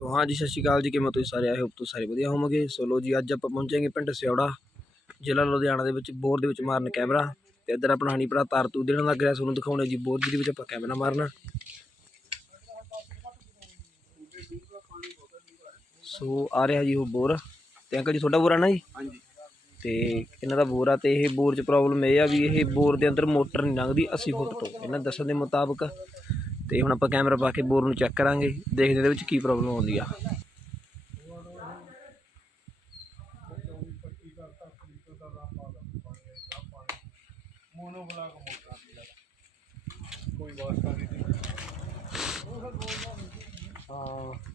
ਤੋ ਹਾਂ ਜੀ ਸਤਿ ਸ਼੍ਰੀ ਅਕਾਲ ਜੀ ਕਿਵੇਂ ਤੁਸੀਂ ਸਾਰੇ? ਆਏ ਹੋਪ ਤੁਸੀਂ ਸਾਰੇ ਵਧੀਆ ਹੋਵੋਗੇ। ਸੋ ਲੋ ਜੀ ਅੱਜ ਆਪਾਂ ਪਹੁੰਚਾਂਗੇ ਪਿੰਡ ਸਿਉੜਾ ਜ਼ਿਲ੍ਹਾ ਲੁਧਿਆਣਾ ਦੇ ਵਿੱਚ ਬੋਰ ਦੇ ਵਿੱਚ ਮਾਰਨ ਕੈਮਰਾ। ਤੇ ਇੱਧਰ ਆਪਣਾ ਹਣੀ ਭਰਾ ਤਾਰ ਤੂ ਦੇਣ ਲੱਗ ਰਿਹਾ ਤੁਹਾਨੂੰ ਦਿਖਾਉਣੇ ਜੀ ਬੋਰ ਜਿਹਦੇ ਵਿੱਚ ਆਪਾਂ ਕੈਮਰਾ ਮਾਰਨਾ। ਸੋ ਆ ਰਿਹਾ ਜੀ ਉਹ ਬੋਰ। ਤੇ ਅੰਕਲ ਜੀ ਤੁਹਾਡਾ ਬੋਰ ਆ ਨਾ ਜੀ? ਹਾਂਜੀ। ਤੇ ਇਹਨਾਂ ਦਾ ਬੋਰ ਆ ਤੇ ਇਹ ਬੋਰ 'ਚ ਪ੍ਰੋਬਲਮ ਇਹ ਆ ਵੀ ਇਹ ਬੋਰ ਦੇ ਅੰਦਰ ਮੋਟਰ ਨਹੀਂ ਲੰਘਦੀ 80 ਫੁੱਟ ਤੋਂ। ਇਹਨਾਂ ਦੱਸਣ ਦੇ ਮੁਤਾਬਕ ਤੇ ਹੁਣ ਆਪਾਂ ਕੈਮਰਾ ਪਾ ਕੇ ਬੋਰ ਨੂੰ ਚੈੱਕ ਕਰਾਂਗੇ, ਦੇਖਦੇ ਇਹਦੇ ਵਿੱਚ ਕੀ ਪ੍ਰੋਬਲਮ ਆਉਂਦੀ ਆ। ਮੋਨੋ ਬਲਾਕ ਮੋਟਰਾਂ ਦੀ ਕੋਈ ਵਾਸਤਾ ਨਹੀਂ ਹਾਂ।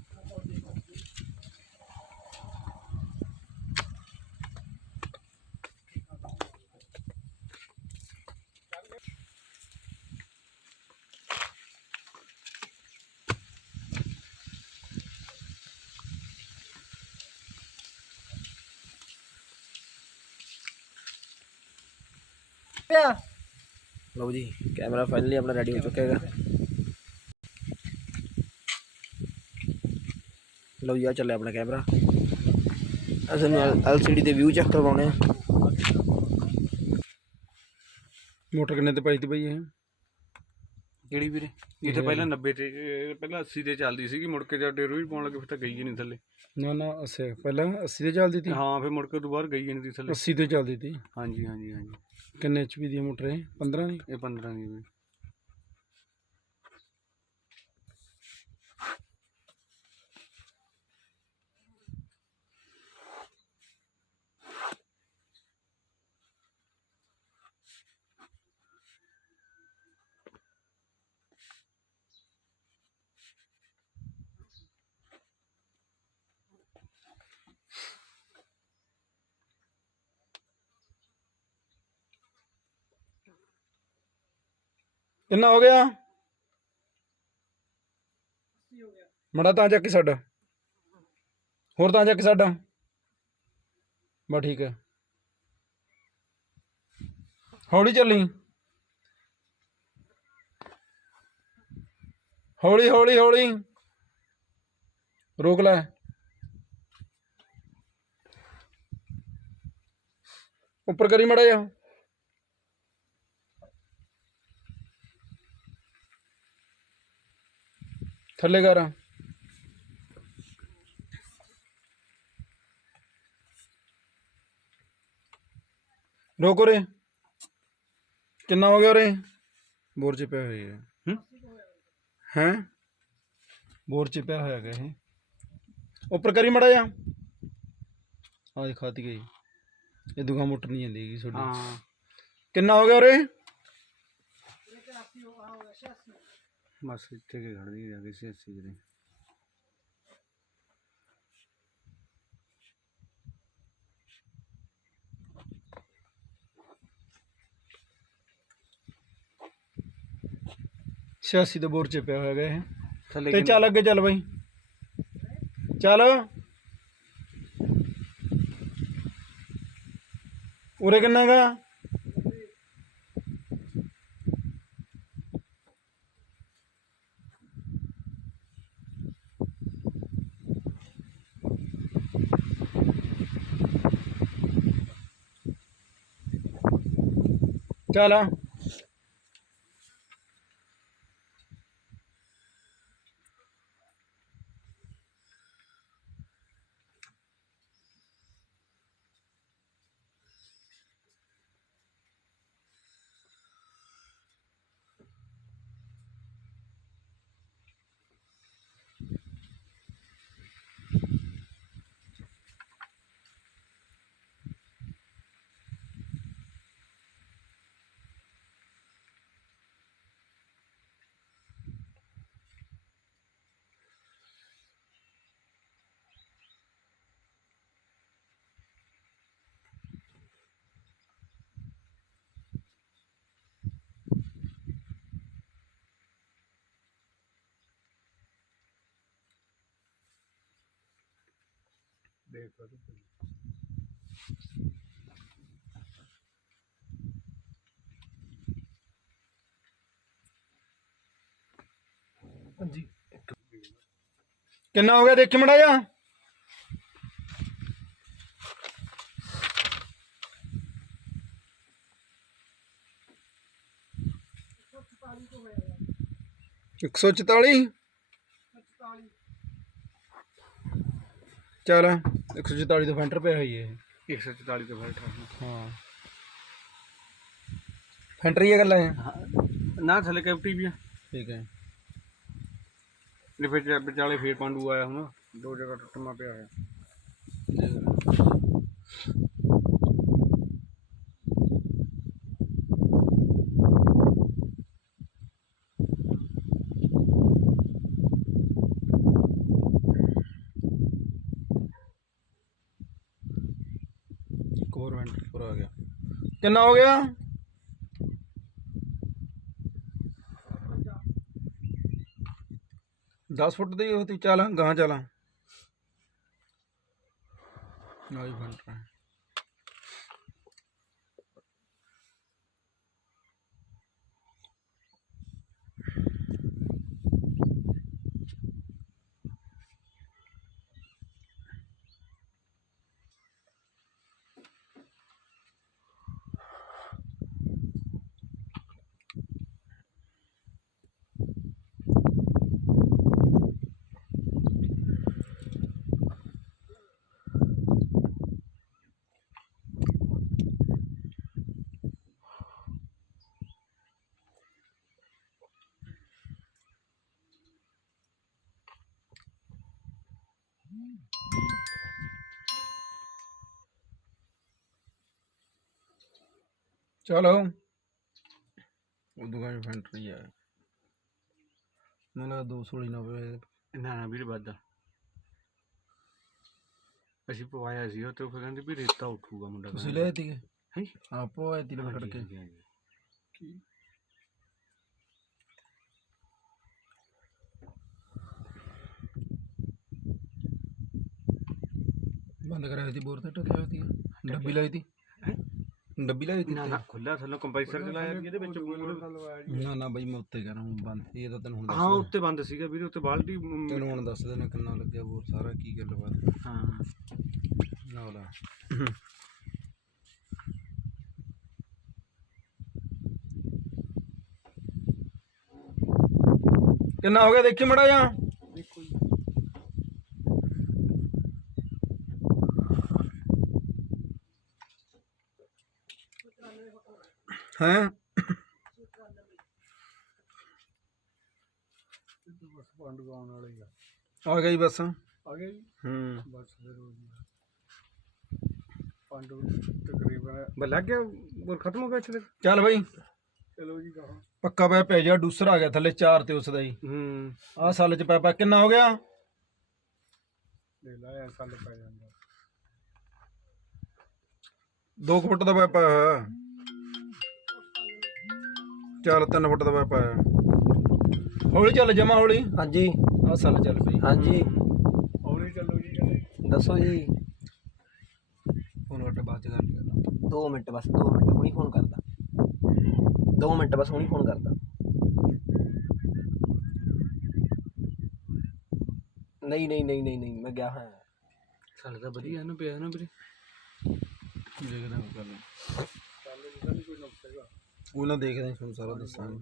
ਲਓ ਜੀ ਕੈਮਰਾ ਫਾਈਨਲੀ ਆਪਣਾ ਰੈਡੀ ਹੋ ਚੁੱਕਾ ਹੈਗਾ। ਲਓ ਜੀ ਆ ਚੱਲਿਆ ਆਪਣਾ ਕੈਮਰਾ। ਅਸਾਂ ਨੂੰ ਐਲਸੀਡੀ ਦੇ ਵਿਊ ਚੈੱਕ ਕਰਵਾਉਣੇ ਆ। ਮੋਟਰ ਕਿੰਨੇ ਤੇ ਪਾਈ ਤੀ ਬਈ ਇਹ ਕਿਹੜੀ ਵੀਰੇ? ਇਹ ਤਾਂ ਪਹਿਲਾਂ 90 ਤੇ ਇਹ ਪਹਿਲਾਂ 80 ਤੇ ਚੱਲਦੀ ਸੀਗੀ ਮੁੜ ਕੇ ਜਦ ਡੇਰੂ ਵੀ ਪਾਉਣ ਲੱਗੇ ਫਿਰ ਤਾਂ ਗਈ ਹੀ ਨਹੀਂ ਥੱਲੇ। ਨਾ ਨਾ ਅੱਛਾ ਪਹਿਲਾਂ 80 ਤੇ ਚੱਲਦੀ ਤੀ? ਹਾਂ ਫਿਰ ਮੁੜ ਕੇ ਤੋਂ ਬਾਅਦ ਗਈ ਹੀ ਨਹੀਂ ਤੀ ਥੱਲੇ। 80 ਤੇ ਚੱਲਦੀ ਤੀ? ਹਾਂਜੀ ਹਾਂਜੀ ਹਾਂਜੀ। ਕਿੰਨੇ ਐਚਪੀ ਦੀ ਮੋਟਰ ਹੈ 15 ਦੀ? ਇਹ 15 ਦੀ ਵੀ ਕਿੰਨਾ ਹੋ ਗਿਆ? ਮੜਾ ਤਾਂ ਚੱਕ ਸਾਡਾ ਹੋਰ ਤਾਂ ਚੱਕ ਸਾਡਾ ਬਸ ਠੀਕ ਹੈ। ਹੌਲੀ ਚੱਲੀ। ਹੌਲੀ ਹੌਲੀ ਹੌਲੀ। ਰੋਕ ਲੈ। ਉੱਪਰ ਕਰੀ ਮੜਾ ਜਾ ਥੱਲੇ ਕਰ ਰੋਕ ਉਰੇ ਕਿੰਨਾ ਹੋ ਗਿਆ ਉਰੇ ਬੋਰ ਚ ਪਿਆ ਹੋਇਆ ਹੈ ਹੂੰ ਹੈ ਬੋਰ ਚ ਪਿਆ ਹੋਇਆ ਹੈਗਾ ਇਹ ਉੱਪਰ ਕਰੀ ਮੜਾ ਜਾ ਆ ਦਿਖਾਤੀ ਗਈ ਇਹ ਦੁਗਾ ਮੋਟਰ ਨਹੀਂ ਜਾਂਦੀ ਹੈਗੀ ਤੁਹਾਡੀ ਹਾਂ ਕਿੰਨਾ ਹੋ ਗਿਆ ਉਰੇ ਬਸ ਇੱਥੇ ਕੇ ਖੜਦੀ ਜਾ ਕੇ ਸੀ 80 ਦੇ। ਛਿਆਸੀ ਦਾ ਬੋਰ ਚ ਪਿਆ ਹੋਇਆ ਹੈਗਾ ਇਹ। ਥੱਲੇ ਤੇ ਚੱਲ ਅੱਗੇ ਚੱਲ ਬਾਈ। ਚੱਲ। ਉਰੇ ਕਿੰਨਾ ਹੈਗਾ ਚੱਲ ਦੇਖ ਲਓ ਹਾਂਜੀ। ਕਿੰਨਾ ਹੋ ਗਿਆ ਦੇਖੀ ਮੜਾ ਜਾ ਇੱਕ ਸੌ ਚੁਤਾਲੀ? ਚਲ ਇੱਕ ਸੌ ਚੁਤਾਲੀ ਤੋਂ ਫੈਂਟਰ ਪਿਆ ਹੋਈ ਹੈ ਇਹ 144 ਤੇ ਬੈਠਾ ਹਾਂ। ਫੈਂਟਰ ਹੀ ਇਹ? ਗੱਲਾਂ ਹੈ ਨਾ ਥੱਲੇ ਕੈਪਟੀ ਵੀ ਆ। ਠੀਕ ਹੈ। ਫਿਰ ਵਿਚਾਲੇ ਫੇਰ ਪਾਂਡੂ ਆਇਆ ਹੁਣ ਦੋ ਜਗ੍ਹਾ ਟੁੱਟਮਾ ਪਿਆ ਹੋਇਆ। ਇੱਕ ਹੋਰ ਫੈਂਟਰ ਪਰ ਆ ਗਿਆ। ਕਿੰਨਾ ਹੋ ਗਿਆ? ਦਸ ਫੁੱਟ ਦੀ ਹੋਤੀ ਚੱਲ ਗਾਂ ਚੱਲ ਆਈ ਫੈਂਟਰ ਹੈ। ਚਲੋ। ਉਦੋਂ ਕਾ ਫੈਂਟਰ ਹੀ ਆ। ਮੈਨੂੰ ਲੱਗਾ ਦੋ ਸੋਲੀ ਨਾ ਪਵੇ ਨਾ ਵੀਰ ਆ। ਅਸੀਂ ਪਵਾਇਆ ਸੀ ਉਹ ਤੇ ਫਿਰ ਕਹਿੰਦੇ ਵੀ ਰੇਤਾ ਉੱਠੂਗਾ ਮੁੰਡਾ ਤੁਸੀਂ ਲੈ ਤੀਗੇ ਹੈ? ਆਪੋ ਆਏ ਤੀ ਲੜ ਕੇ। ਬੰਦ ਕਰਾਈ ਤੀ ਬੋਰ ਤੇ ਟਕਿਆ ਹੋਈ ਤੀ ਡੱਬੀ ਲਾਈ ਤੀ। ਡੱਬੀ ਲਾਈ ਤੀ ਨਾ ਨਾ ਖੁੱਲਾ ਥੱਲੋਂ ਕੰਪਰੈਸਰ ਚਲਾਇਆ ਵੀ ਇਹਦੇ ਵਿੱਚ ਨਾ ਨਾ ਬਈ ਮੈਂ ਉੱਤੇ ਕਰਾਂ ਹੁਣ ਬੰਦ। ਇਹ ਤਾਂ ਤੈਨੂੰ ਹੁਣ ਹਾਂ ਉੱਤੇ ਬੰਦ ਸੀਗਾ ਵੀਰੇ ਉੱਤੇ ਬਾਲਟੀ ਮ, ਤੈਨੂੰ ਹੁਣ ਦੱਸ ਦੇਣਾ ਕਿੰਨਾ ਲੱਗਿਆ ਬੋਰ ਸਾਰਾ ਕੀ ਗੱਲਬਾਤ ਹਾਂ। ਨਾ ਲਾ ਕਿੰਨਾ ਹੋ ਗਿਆ ਦੇਖੀ ਮੜਾ ਜਾ ਹੈ। ਪਾਂਡੂ ਆਉਣ ਵਾਲੇ ਆ। ਆ ਗਈ ਬਸ। ਆ ਗਿਆ ਜੀ? ਹੂੰ। ਬਸ ਫਿਰ ਹੋ ਗਿਆ। ਪਾਂਡੂ ਤਕਰੀਬਨ ਬਸ ਲੱਗ ਗਿਆ ਬੋਲ ਖਤਮ ਹੋ ਗਿਆ ਇੱਥੇ ਤੱਕ? ਚੱਲ ਬਈ। ਚਲੋ ਜੀ ਕਹੋ ਪੱਕਾ ਪਿਆ ਪੈ ਜਾ ਦੂਸਰਾ ਆ ਗਿਆ ਥੱਲੇ ਚਾਰ ਤੇ ਉਸ ਦਾ ਹੀ ਹੂੰ। ਆਹ ਸਾਲ ਚ ਪੈ ਪਾ ਕਿੰਨਾ ਹੋ ਗਿਆ? ਲੈ ਲਾਇਆ ਸਾਲ ਪੈ ਜਾਂਦਾ। 2 ਫੁੱਟ ਦਾ ਪੈ ਪਾਇਆ ਚੱਲ 3 ਫੁੱਟ ਦਾ ਪੈ ਪਾਇਆ ਹੌਲੀ ਚੱਲ ਜਮਾ ਹੌਲੀ। ਹਾਂਜੀ। ਆਹ ਸਾਲ ਚੱਲ ਪਈ। ਹਾਂਜੀ। ਹੌਲੀ ਚੱਲੋ ਜੀ ਕਹਿੰਦੇ। ਦੱਸੋ ਜੀ। ਫੋਨ ਕੱਟ ਬਾਅਦ ਚ ਗੱਲ ਕਰਦਾ 2 ਮਿੰਟ ਬਸ 2 ਮਿੰਟ ਹੁਣੀ ਫੋਨ ਕਰਦਾ। 2 ਮਿੰਟ ਬਸ ਹੁਣੀ ਫੋਨ ਕਰਦਾ। ਨਹੀਂ ਨਹੀਂ ਨਹੀਂ ਨਹੀਂ ਨਹੀਂ ਮੈਂ ਗਿਆ ਹਾਂ ਸਾਲ ਤਾਂ ਵਧੀਆ ਨਾ ਪਿਆ ਨਾ ਵੀਰੇ। ਦੇਖਦਾ ਹਾਂ ਗੱਲ। ਉਹ ਨਾ ਦੇਖਦੇ ਹਾਂ, ਤੁਹਾਨੂੰ ਸਾਰਾ ਦੱਸਾਂਗੇ।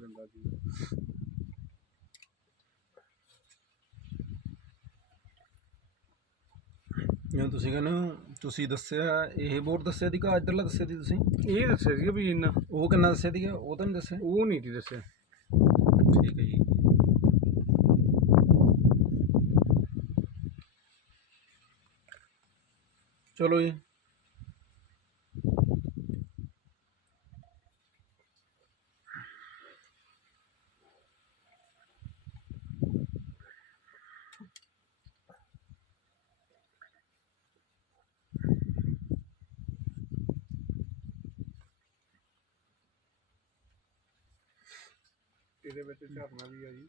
ਜਿਵੇਂ ਤੁਸੀਂ ਕਹਿੰਦੇ ਹੋ, ਤੁਸੀਂ ਦੱਸਿਆ ਇਹ ਬੋਰਡ ਦੱਸਿਆ ਦੀ ਕਿ ਇੱਧਰਲਾ ਦੱਸਿਆ ਦੀ ਤੁਸੀਂ? ਇਹ ਦੱਸਿਆ ਸੀਗਾ ਵੀ ਇੰਨਾ। ਉਹ ਕਿੰਨਾ ਦੱਸਿਆ ਦੀ ਉਹ ਤਾਂ ਨਹੀਂ ਦੱਸਿਆ? ਉਹ ਨਹੀਂ ਸੀ ਦੱਸਿਆ। ਠੀਕ ਹੈ ਜੀ। ਚਲੋ ਜੀ। ਇਹਦੇ ਵਿੱਚ ਝਰਨਾ ਵੀ ਆ ਜੀ।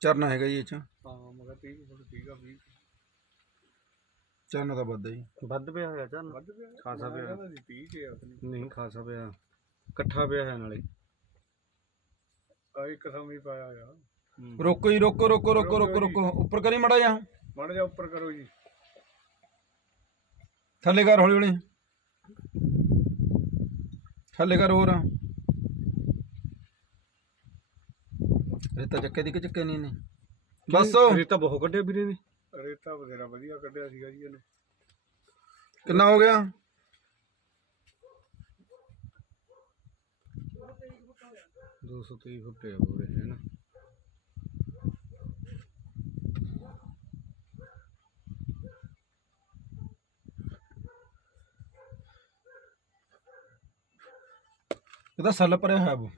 ਚਰਨਾ ਹੈਗਾ ਜੀ ਇਹ ਚ। ਹਾਂ ਮਗਾ 30 ਫੁੱਟ ਸੀਗਾ ਵੀ ਚਰਨਾ ਤਾਂ ਵੱਧਦਾ ਜੀ। ਵੱਧ ਪਿਆ ਹੋਇਆ ਝਰਨਾ? ਵੱਧ ਪਿਆ ਖਾਸਾ ਪਿਆ। 30 ਕੇ ਨਹੀਂ ਖਾਸਾ ਪਿਆ। ਇਕੱਠਾ ਪਿਆ ਹੈ ਨਾਲੇ। ਆ ਇੱਕ ਸਮੇਂ ਪਾਇਆ ਆ ਰੋਕੋ ਜੀ ਰੋਕੋ ਰੋਕੋ ਰੋਕੋ ਰੋਕੋ ਰੋਕੋ ਉੱਪਰ ਕਰੀ ਮੜਾ ਜਾ ਮੜ ਜਾ ਉੱਪਰ ਕਰੋ ਜੀ। ਥੱਲੇ ਕਰ ਹੌਲੀ ਹੌਲੀ। ਥੱਲੇ ਕਰ ਹੋਰ। ਰੇਤਾ ਚੱਕੇ ਦੀ ਕਿ ਚੱਕੇ ਨਹੀਂ ਨੇ ਬਸ। ਰੇਤਾ ਬਹੁਤ ਕੱਢਿਆ ਵੀਰੇ ਨੇ। ਰੇਤਾ ਬਥੇਰਾ ਵਧੀਆ ਕੱਢਿਆ ਸੀਗਾ ਜੀ ਇਹਨੇ। ਕਿੰਨਾ ਹੋ ਗਿਆ? ਦੋ ਸੌ ਫੁੱਟ ਹੋ ਰਹੇ ਹੈ ਨਾ। ਇਹ ਤਾਂ ਸੱਲ ਭਰਿਆ ਹੋਇਆ ਬੋ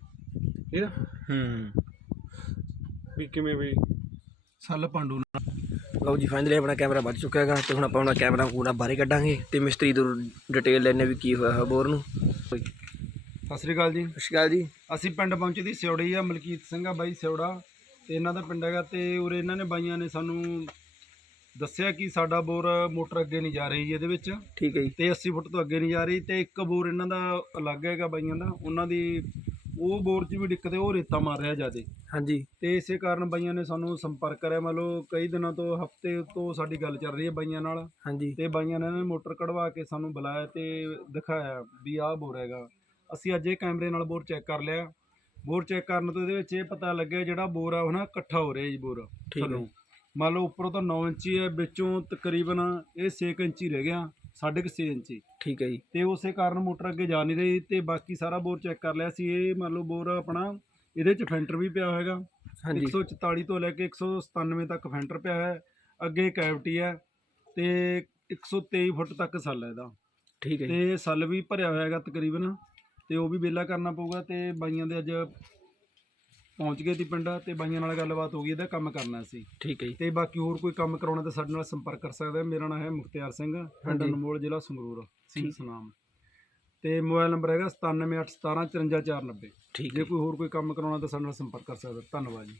ਇਹ ਹੂੰ। ਵੀ ਕਿਵੇਂ ਵੀ ਸੱਲ ਪਾਂਡੂ ਨਾਲ ਲਓ ਜੀ ਫਾਈਨਲੀ ਆਪਣਾ ਕੈਮਰਾ ਵੱਜ ਚੁੱਕਾ ਹੈਗਾ ਤੇ ਹੁਣ ਆਪਾਂ ਆਪਣਾ ਕੈਮਰਾ ਪੂਰਾ ਬਾਹਰ ਕੱਢਾਂਗੇ ਤੇ ਮਿਸਤਰੀ ਤੋਂ ਡਿਟੇਲ ਲੈਣੇ ਵੀ ਕੀ ਹੋਇਆ ਹੈ ਬੋਰ ਨੂੰ। ਸਤਿ ਸਤਿ ਸ੍ਰੀ ਅਕਾਲ ਜੀ। ਸ਼੍ਰੀ ਅਕਾਲ ਜੀ। ਅਸੀਂ ਪਿੰਡ ਪਹੁੰਚੇ ਦੀ ਸਿਉੜੀ ਆ ਮਲਕੀਤ ਸਿੰਘ ਆ ਬਾਈ ਸਿਉੜਾ ਤੇ ਇਹਨਾਂ ਦਾ ਪਿੰਡ ਹੈਗਾ ਤੇ ਉਰੇ ਇਹਨਾਂ ਨੇ ਬਾਈਆਂ ਨੇ ਸਾਨੂੰ ਦੱਸਿਆ ਕਿ ਸਾਡਾ ਬੋਰ ਮੋਟਰ ਅੱਗੇ ਨਹੀਂ ਜਾ ਰਹੀ ਇਹਦੇ ਵਿੱਚ। ਠੀਕ ਹੈ ਜੀ। ਤੇ 80 ਫੁੱਟ ਤੋਂ ਅੱਗੇ ਨਹੀਂ ਜਾ ਰਹੀ ਤੇ ਇੱਕ ਬੋਰ ਇਹਨਾਂ ਦਾ ਅਲੱਗ ਹੈਗਾ ਬਾਈਆਂ ਦਾ ਉਹਨਾਂ ਦੀ ਉਹ ਬੋਰ 'ਚ ਵੀ ਦਿੱਕਤ ਹੈ ਉਹ ਰੇਤਾ ਮਾਰ ਰਿਹਾ ਜਿਆਦੇ। ਹਾਂਜੀ। ਤੇ ਇਸੇ ਕਾਰਨ ਬਾਈਆਂ ਨੇ ਸਾਨੂੰ ਸੰਪਰਕ ਕਰਿਆ ਮੰਨ ਲਓ ਕਈ ਦਿਨਾਂ ਤੋਂ ਹਫ਼ਤੇ ਤੋਂ ਸਾਡੀ ਗੱਲ ਚੱਲ ਰਹੀ ਹੈ ਬਾਈਆਂ ਨਾਲ। ਹਾਂਜੀ। ਤੇ ਬਾਈਆਂ ਨੇ ਮੋਟਰ ਕਢਵਾ ਕੇ ਸਾਨੂੰ ਬੁਲਾਇਆ ਤੇ ਦਿਖਾਇਆ ਵੀ ਆਹ ਬੋਰ ਹੈਗਾ। ਅਸੀਂ ਅੱਜ ਇਹ ਕੈਮਰੇ ਨਾਲ ਬੋਰ ਚੈੱਕ ਕਰ ਲਿਆ। ਬੋਰ ਚੈੱਕ ਕਰਨ ਤੋਂ ਇਹਦੇ ਵਿੱਚ ਇਹ ਪਤਾ ਲੱਗਿਆ ਜਿਹੜਾ ਬੋਰ ਆ ਉਹ ਨਾ ਇਕੱਠਾ ਹੋ ਰਿਹਾ ਜੀ ਬੋਰ। ਠੀਕ ਹੈ। ਮੰਨ ਲਓ ਉੱਪਰੋਂ ਤਾਂ 9 ਇੰਚੀ ਹੈ ਵਿੱਚੋਂ ਤਕਰੀਬਨ ਇਹ 6 ਇੰਚੀ ਰਹਿ ਗਿਆ। ਸਾਢੇ ਕੁ ਛੇ ਇੰਚੀ। ਠੀਕ ਹੈ ਜੀ। ਤੇ ਉਸੇ ਕਾਰਨ ਮੋਟਰ ਅੱਗੇ ਜਾ ਨਹੀਂ ਰਹੀ ਤੇ ਬਾਕੀ ਸਾਰਾ ਬੋਰ ਚੈੱਕ ਕਰ ਲਿਆ ਸੀ। ਇਹ ਮੰਨ ਲਓ ਬੋਰ ਆਪਣਾ ਇਹਦੇ ਚ ਫੈਂਟਰ ਵੀ ਪਿਆ ਹੋਏਗਾ। ਹਾਂਜੀ। 144 ਤੋਂ ਲੈ ਕੇ 197 ਤੱਕ ਫੈਂਟਰ ਪਿਆ ਹੈ। ਅੱਗੇ ਕੈਵਿਟੀ ਹੈ ਤੇ 123 ਫੁੱਟ ਤੱਕ ਸੱਲ ਹੈ ਇਹਦਾ। ਠੀਕ ਹੈ ਤੇ ਸੱਲ ਵੀ ਭਰਿਆ ਹੋਇਆ ਹੈਗਾ ਤਕਰੀਬਨ। ਤੇ ਉਹ ਵੀ ਵਿਹਲਾ ਕਰਨਾ ਪਊਗਾ ਤੇ ਬਾਈਆਂ ਦੇ ਅੱਜ ਪਹੁੰਚ ਗਏ ਤੀ ਪਿੰਡ ਤੇ ਬਾਈਆਂ ਨਾਲ ਗੱਲਬਾਤ ਹੋ ਗਈ ਇਹਦਾ ਕੰਮ ਕਰਨਾ ਸੀ। ਠੀਕ ਹੈ ਜੀ। ਤੇ ਬਾਕੀ ਹੋਰ ਕੋਈ ਕੰਮ ਕਰਾਉਣਾ ਤਾਂ ਸਾਡੇ ਨਾਲ ਸੰਪਰਕ ਕਰ ਸਕਦਾ ਹੈ। ਮੇਰਾ ਨਾਮ ਹੈ ਮੁਖਤਿਆਰ ਸਿੰਘ ਪਿੰਡ ਹਾਂਜੀ। ਅਨਮੋਲ ਜ਼ਿਲ੍ਹਾ ਸੰਗਰੂਰ ਸਿੰਘ ਠੀਕ। ਸੁਨਾਮ। ਤੇ ਮੋਬਾਈਲ ਨੰਬਰ ਹੈਗਾ 9781175490 ਠੀਕ ਜੇ ਹੈ। ਕੋਈ ਹੋਰ ਕੋਈ ਕੰਮ ਕਰਾਉਣਾ ਤਾਂ ਸਾਡੇ ਨਾਲ ਸੰਪਰਕ ਕਰ ਸਕਦਾ ਧੰਨਵਾਦ ਜੀ।